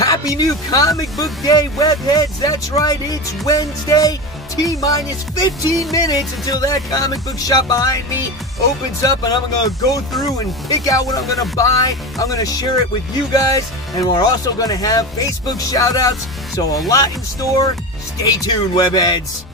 Happy new comic book day, webheads. That's right, it's Wednesday. T-minus 15 minutes until that comic book shop behind me opens up, and I'm going to go through and pick out what I'm going to buy. I'm going to share it with you guys, and we're also going to have Facebook shout-outs, so a lot in store. Stay tuned, webheads.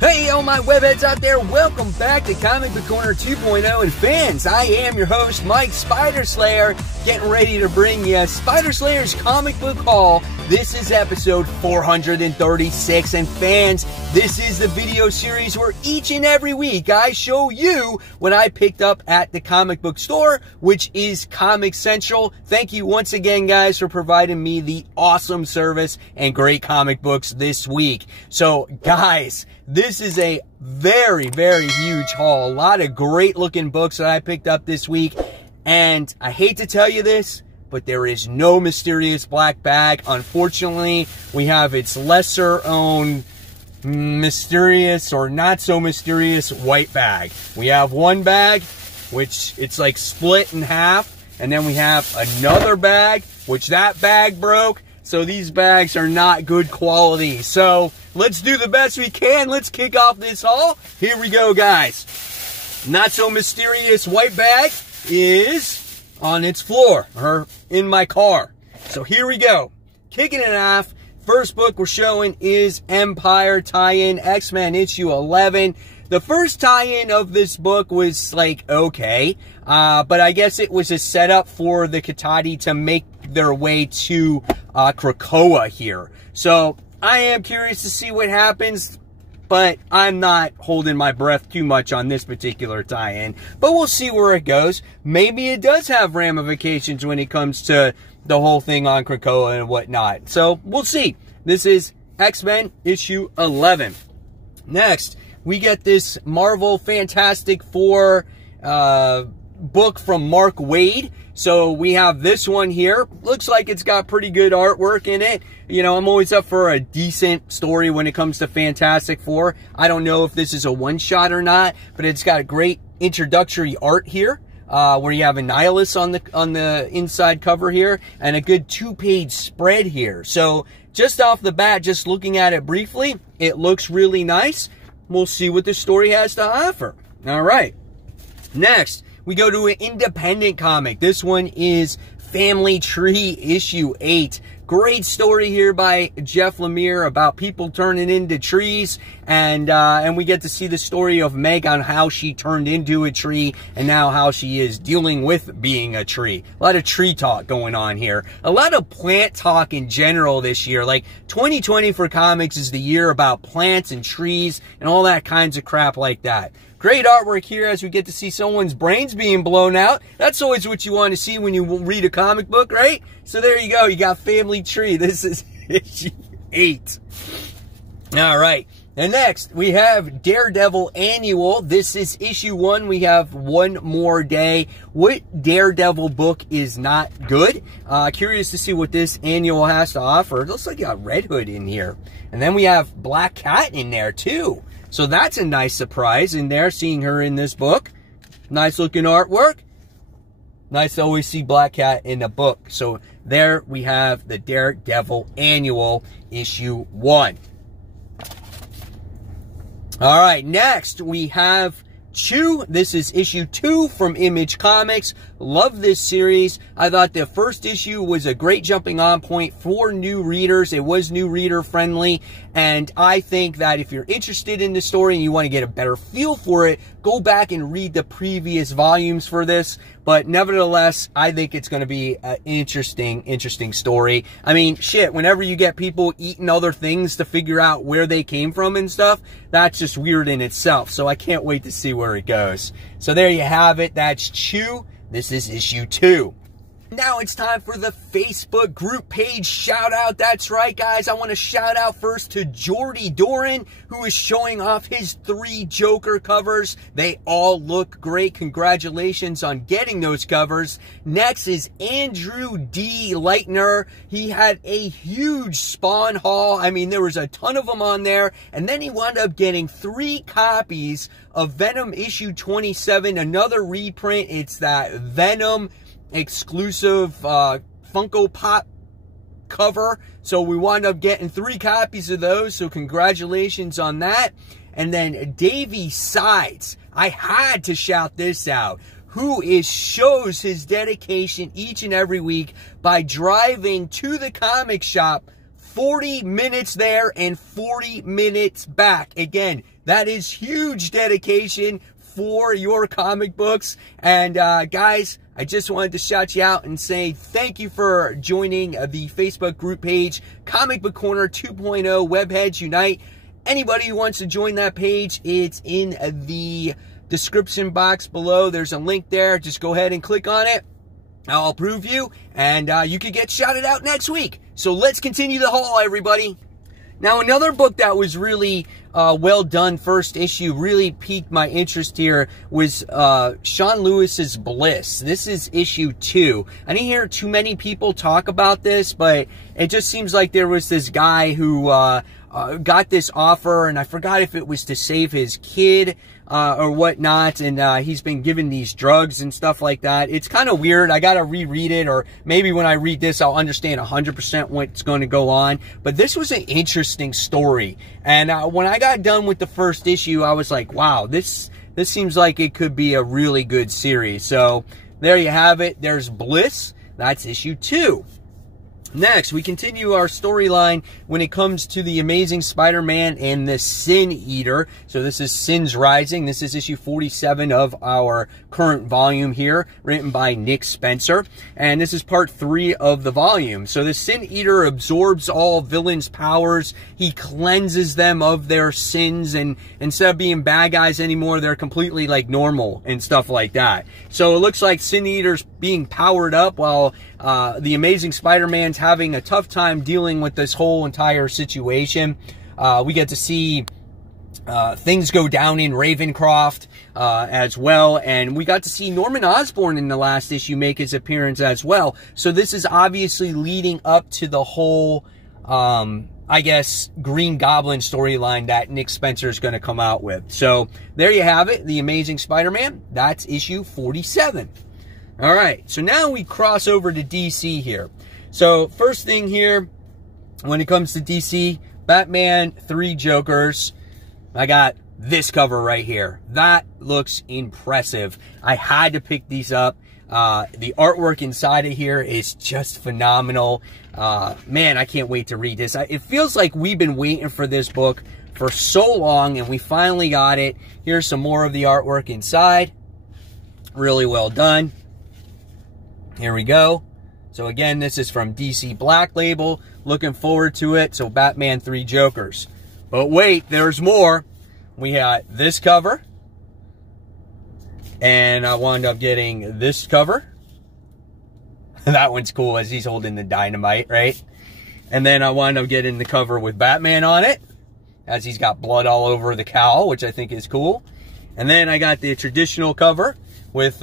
Hey, all my webheads out there, welcome back to Comic Book Corner 2.0, and fans, I am your host, Mike Spider Slayer, getting ready to bring you Spider Slayer's comic book haul. This is episode 436, and fans, this is the video series where each and every week I show you what I picked up at the comic book store, which is Comic Central. Thank you once again, guys, for providing me the awesome service and great comic books this week. So, guys, this is a very, very huge haul. A lot of great looking books that I picked up this week. And I hate to tell you this, but there is no mysterious black bag. Unfortunately, we have its lesser owned mysterious or not so mysterious white bag. We have one bag, which it's like split in half. And then we have another bag, which that bag broke. So these bags are not good quality. So let's do the best we can. Let's kick off this haul. Here we go, guys. Not so mysterious white bag is on its floor or in my car. So here we go. Kicking it off. First book we're showing is Empire tie-in X-Men issue 11. The first tie-in of this book was like okay, but I guess it was a setup for the Katati to make their way to Krakoa here. So I am curious to see what happens, but I'm not holding my breath too much on this particular tie-in. But we'll see where it goes. Maybe it does have ramifications when it comes to the whole thing on Krakoa and whatnot. So we'll see. This is X-Men issue 11. Next, we get this Marvel Fantastic Four book from Mark Waid. So we have this one here. Looks like it's got pretty good artwork in it. You know, I'm always up for a decent story when it comes to Fantastic Four. I don't know if this is a one-shot or not, but it's got great introductory art here, where you have Annihilus on the inside cover here, and a good 2-page spread here. So just off the bat, just looking at it briefly, it looks really nice. We'll see what the story has to offer. All right. Next, we go to an independent comic. This one is Family Tree issue 8. Great story here by Jeff Lemire about people turning into trees, and we get to see the story of Meg on how she turned into a tree and now how she is dealing with being a tree. A lot of tree talk going on here. A lot of plant talk in general this year. Like 2020 for comics is the year about plants and trees and all that kinds of crap like that. Great artwork here as we get to see someone's brains being blown out. That's always what you want to see when you read a comic book, right? So there you go. You got Family Tree. This is issue 8. All right. And next, we have Daredevil Annual. This is issue 1. We have one more day. What Daredevil book is not good? Curious to see what this annual has to offer. It looks like you got Red Hood in here. And then we have Black Cat in there, too. So that's a nice surprise in there, seeing her in this book. Nice looking artwork. Nice to always see Black Cat in a book. So there we have the Daredevil Annual issue 1. All right, next we have Chew. This is issue 2 from Image Comics. Love this series. I thought the first issue was a great jumping on point for new readers. It was new reader friendly. And I think that if you're interested in the story and you want to get a better feel for it, go back and read the previous volumes for this. But nevertheless, I think it's going to be an interesting story. I mean, shit, whenever you get people eating other things to figure out where they came from and stuff, that's just weird in itself. So I can't wait to see where it goes. So there you have it. That's Chew. This is issue 2. Now it's time for the Facebook group page shout out. That's right, guys. I want to shout out first to Jordy Doran, who is showing off his 3 Joker covers. They all look great. Congratulations on getting those covers. Next is Andrew D. Leitner. He had a huge Spawn haul. I mean, there was a ton of them on there. And then he wound up getting 3 copies of Venom Issue 27, another reprint. It's that Venom exclusive Funko Pop cover. So we wound up getting 3 copies of those. So congratulations on that. And then Davey Sides. I had to shout this out. Who shows his dedication each and every week by driving to the comic shop 40 minutes there and 40 minutes back. Again, that is huge dedication for your comic books. And guys, I just wanted to shout you out and say thank you for joining the Facebook group page, Comic Book Corner 2.0 Webheads Unite. Anybody who wants to join that page, it's in the description box below. There's a link there. Just go ahead and click on it. I'll approve you, and you could get shouted out next week. So let's continue the haul, everybody. Now, another book that was really well done, first issue, really piqued my interest here, was Sean Lewis's Bliss. This is issue 2. I didn't hear too many people talk about this, but it just seems like there was this guy who got this offer, and I forgot if it was to save his kid or whatnot, and he's been given these drugs and stuff like that. It's kind of weird. I gotta reread it, or maybe when I read this, I'll understand 100% what's going to go on. But this was an interesting story, and when I got done with the first issue, I was like, wow, this seems like it could be a really good series. So there you have it. There's Bliss. That's issue 2. Next, we continue our storyline when it comes to the Amazing Spider-Man and the Sin Eater. So this is Sin's Rising. This is issue 47 of our current volume here, written by Nick Spencer. And this is part 3 of the volume. So the Sin Eater absorbs all villains' powers. He cleanses them of their sins, and instead of being bad guys anymore, they're completely like normal and stuff like that. So it looks like Sin Eater's being powered up while the Amazing Spider-Man's having a tough time dealing with this whole entire situation. We get to see things go down in Ravencroft as well, and we got to see Norman Osborn in the last issue make his appearance as well. So this is obviously leading up to the whole, I guess, Green Goblin storyline that Nick Spencer is going to come out with. So there you have it, The Amazing Spider-Man. That's issue 47. All right, so now we cross over to DC here. So first thing here, when it comes to DC, Batman 3 Jokers. I got this cover right here. That looks impressive. I had to pick these up. The artwork inside of here is just phenomenal. Man, I can't wait to read this. It feels like we've been waiting for this book for so long, and we finally got it. Here's some more of the artwork inside. Really well done. Here we go. So again, this is from DC Black Label. Looking forward to it. So Batman 3 Jokers. But wait, there's more. We had this cover. And I wound up getting this cover. That one's cool as he's holding the dynamite, right? And then I wound up getting the cover with Batman on it, as he's got blood all over the cowl, which I think is cool. And then I got the traditional cover with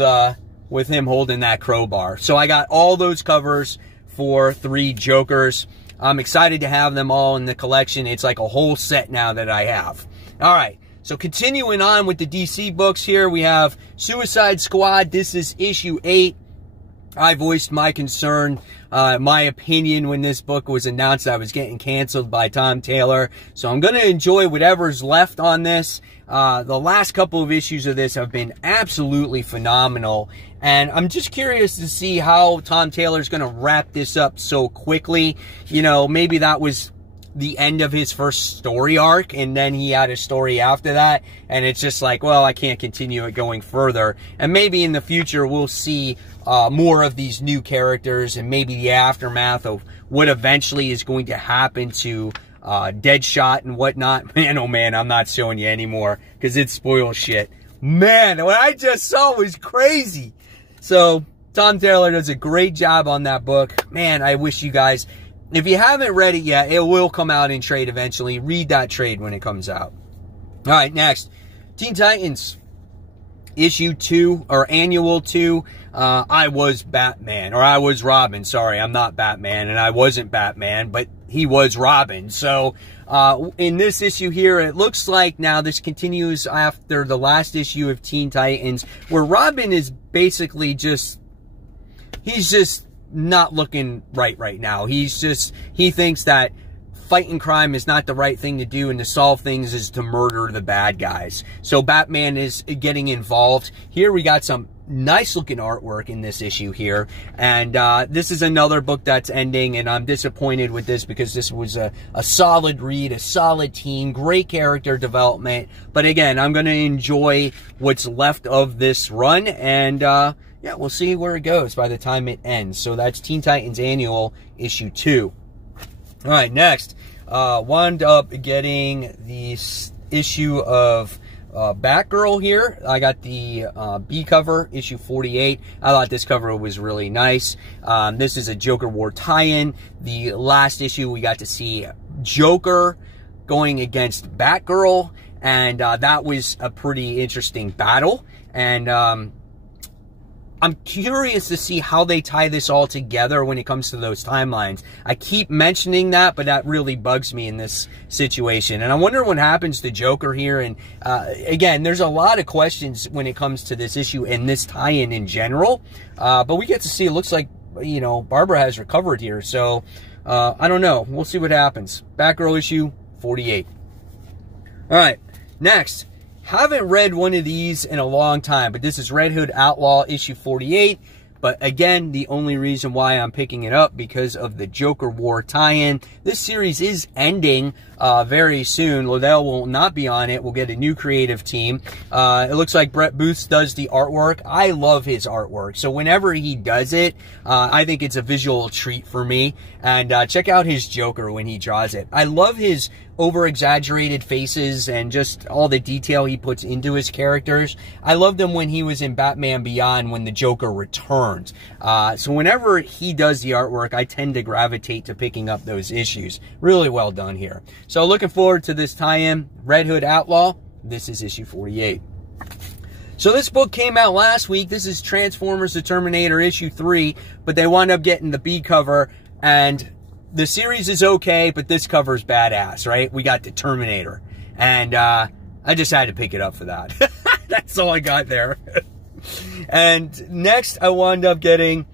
him holding that crowbar. So I got all those covers for 3 Jokers. I'm excited to have them all in the collection. It's like a whole set now that I have. All right, so continuing on with the DC books here, we have Suicide Squad. This is issue 8. I voiced my concern, my opinion when this book was announced. I was getting canceled by Tom Taylor. So I'm going to enjoy whatever's left on this. The last couple of issues of this have been absolutely phenomenal. And I'm just curious to see how Tom Taylor's going to wrap this up so quickly. You know, maybe that was the end of his first story arc, and then he had a story after that, and it's just like, well, I can't continue it going further. And maybe in the future we'll see more of these new characters, and maybe the aftermath of what eventually is going to happen to Deadshot and whatnot. Man, oh man, I'm not showing you anymore because it spoils shit. Man, what I just saw was crazy. So Tom Taylor does a great job on that book. Man, I wish you guys, if you haven't read it yet, it will come out in trade eventually. Read that trade when it comes out. All right, next. Teen Titans, issue 2, or annual 2. I was Batman, or I was Robin. Sorry, I'm not Batman, and I wasn't Batman, but he was Robin. So, in this issue here, it looks like now this continues after the last issue of Teen Titans, where Robin is basically just, he's just not looking right now. He thinks that fighting crime is not the right thing to do, and to solve things is to murder the bad guys. So Batman is getting involved. Here we got some nice looking artwork in this issue here, and this is another book that's ending, and I'm disappointed with this because this was a solid read, a solid team, great character development. But again, I'm going to enjoy what's left of this run, and yeah, we'll see where it goes by the time it ends. So that's Teen Titans Annual issue 2. All right, next, wound up getting the issue of Batgirl here. I got the B cover, issue 48. I thought this cover was really nice. This is a Joker War tie-in. The last issue, we got to see Joker going against Batgirl, and that was a pretty interesting battle. And I'm curious to see how they tie this all together when it comes to those timelines. I keep mentioning that, but that really bugs me in this situation. And I wonder what happens to Joker here. And again, there's a lot of questions when it comes to this issue and this tie-in in general. But we get to see, it looks like, you know, Barbara has recovered here. So, I don't know. We'll see what happens. Batgirl issue 48. All right, next. Haven't read one of these in a long time, but this is Red Hood Outlaw issue 48. But again, the only reason why I'm picking it up because of the Joker War tie-in. This series is ending very soon. Liddell will not be on it. We'll get a new creative team. It looks like Brett Booth does the artwork. I love his artwork. So whenever he does it, I think it's a visual treat for me. And check out his Joker when he draws it. I love his over-exaggerated faces and just all the detail he puts into his characters. I loved him when he was in Batman Beyond when the Joker returned. So whenever he does the artwork, I tend to gravitate to picking up those issues. Really well done here. So looking forward to this tie-in, Red Hood Outlaw. This is issue 48. So this book came out last week. This is Transformers The Terminator issue 3, but they wound up getting the B cover, and the series is okay, but this cover is badass, right? We got the Terminator, and I just had to pick it up for that. That's all I got there. And next, I wound up getting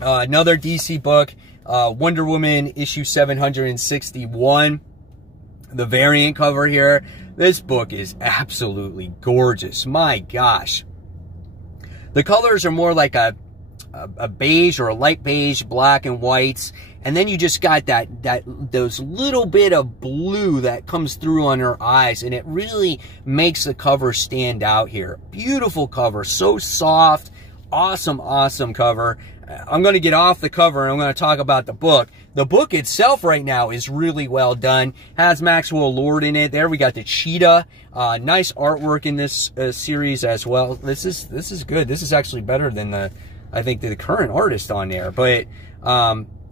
another DC book, Wonder Woman issue 761. The variant cover here. This book is absolutely gorgeous. My gosh. The colors are more like a beige or a light beige, black and whites. And then you just got those little bit of blue that comes through on her eyes, and it really makes the cover stand out here. Beautiful cover, so soft, awesome, awesome cover. I'm going to get off the cover and I'm going to talk about the book. The book itself right now is really well done. Has Maxwell Lord in it. There we got the cheetah. Nice artwork in this series as well. This is good. This is actually better than I think the current artist on there. But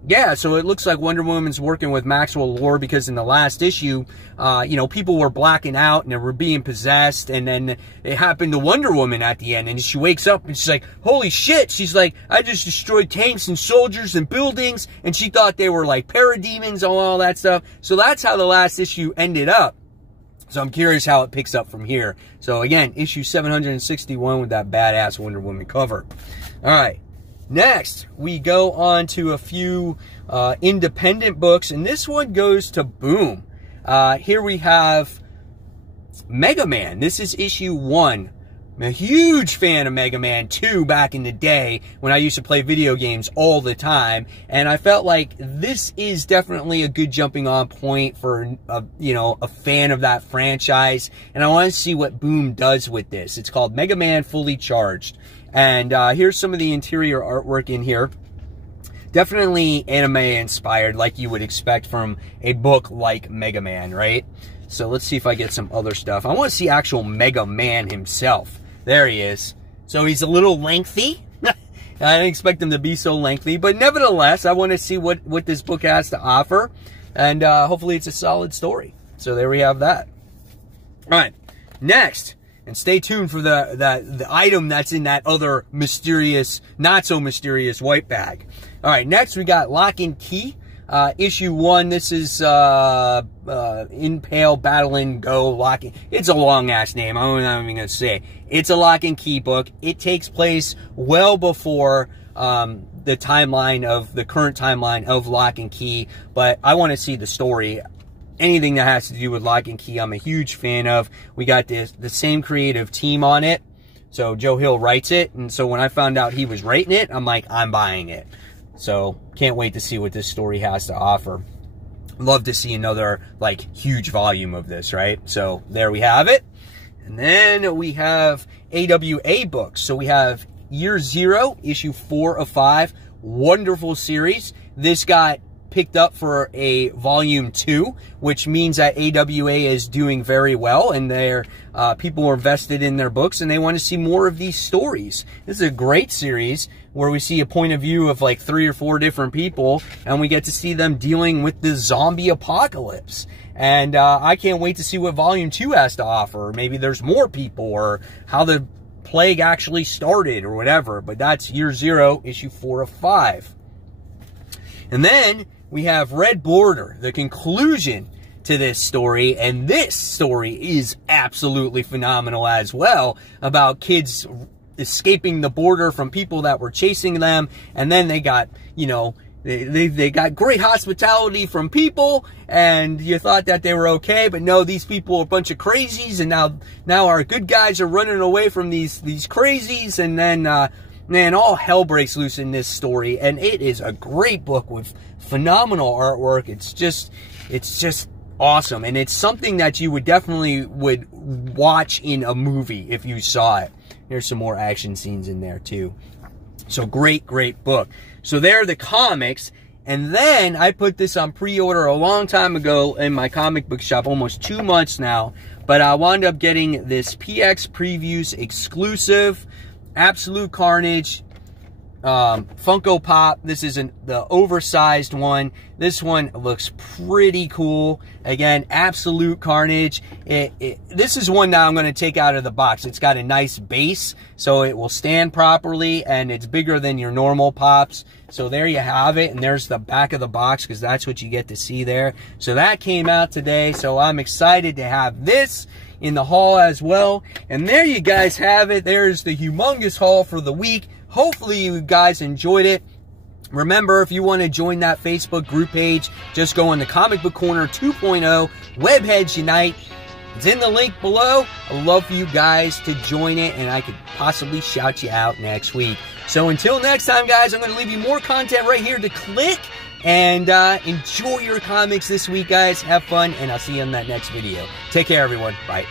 yeah, so it looks like Wonder Woman's working with Maxwell Lord because in the last issue, you know, people were blacking out and they were being possessed, and then it happened to Wonder Woman at the end, and she wakes up and she's like, holy shit, she's like, I just destroyed tanks and soldiers and buildings, and she thought they were like parademons and all that stuff. So that's how the last issue ended up. So I'm curious how it picks up from here. So again, issue 761 with that badass Wonder Woman cover. All right. Next, we go on to a few independent books, and this one goes to Boom. Here we have Mega Man. This is issue 1. I'm a huge fan of Mega Man 2 back in the day when I used to play video games all the time, and I felt like this is definitely a good jumping on point for a fan of that franchise, and I want to see what Boom does with this. It's called Mega Man Fully Charged. And here's some of the interior artwork in here. Definitely anime inspired, like you would expect from a book like Mega Man, right? So let's see if I get some other stuff. I want to see actual Mega Man himself. There he is. So he's a little lengthy. I didn't expect them to be so lengthy, but nevertheless, I want to see what this book has to offer, and hopefully it's a solid story. So there we have that. All right, next, and stay tuned for the item that's in that other mysterious, not so mysterious white bag. All right, next we got Lock and Key. Issue 1, this is Impale, Battle and Go, Lock and... It's a long-ass name, I'm not even going to say. It's a Lock and Key book. It takes place well before the timeline of, the current timeline of Lock and Key, but I want to see the story. Anything that has to do with Lock and Key, I'm a huge fan of. We got the same creative team on it, so Joe Hill writes it, and so when I found out he was writing it, I'm like, I'm buying it. So, can't wait to see what this story has to offer. Love to see another, like, huge volume of this, right? So, there we have it. And then we have AWA books. So, we have Year Zero, issue 4 of 5. Wonderful series. This got picked up for a volume 2, which means that AWA is doing very well, and their people are invested in their books, and they want to see more of these stories. This is a great series where we see a point of view of like 3 or 4 different people, and we get to see them dealing with the zombie apocalypse. And I can't wait to see what volume 2 has to offer. Maybe there's more people, or how the plague actually started, or whatever. But that's Year Zero, issue 4 of 5. And then we have Red Border, the conclusion to this story, and this story is absolutely phenomenal as well, about kids escaping the border from people that were chasing them, and then they got, you know, they got great hospitality from people, and you thought that they were okay, but no, these people are a bunch of crazies, and now our good guys are running away from these crazies, and then man, all hell breaks loose in this story, and it is a great book with phenomenal artwork. It's just awesome, and it's something that you would definitely watch in a movie if you saw it. There's some more action scenes in there too. So great book. So there are the comics, and then I put this on pre-order a long time ago in my comic book shop, almost 2 months now, but I wound up getting this PX Previews exclusive Absolute Carnage Funko Pop. This is the oversized one. This one looks pretty cool. Again, Absolute Carnage. This is one that I'm going to take out of the box. It's got a nice base, so it will stand properly, and it's bigger than your normal Pops. So there you have it, and there's the back of the box, because that's what you get to see there. So that came out today, so I'm excited to have this in the haul as well. And there you guys have it. There's the humongous haul for the week. Hopefully you guys enjoyed it. Remember, if you want to join that Facebook group page, just go on the Comic Book Corner 2.0 Webheads Unite. It's in the link below. I'd love for you guys to join it, and I could possibly shout you out next week. So until next time, guys, I'm going to leave you more content right here to click. And enjoy your comics this week, guys. Have fun, and I'll see you in that next video. Take care, everyone. Bye.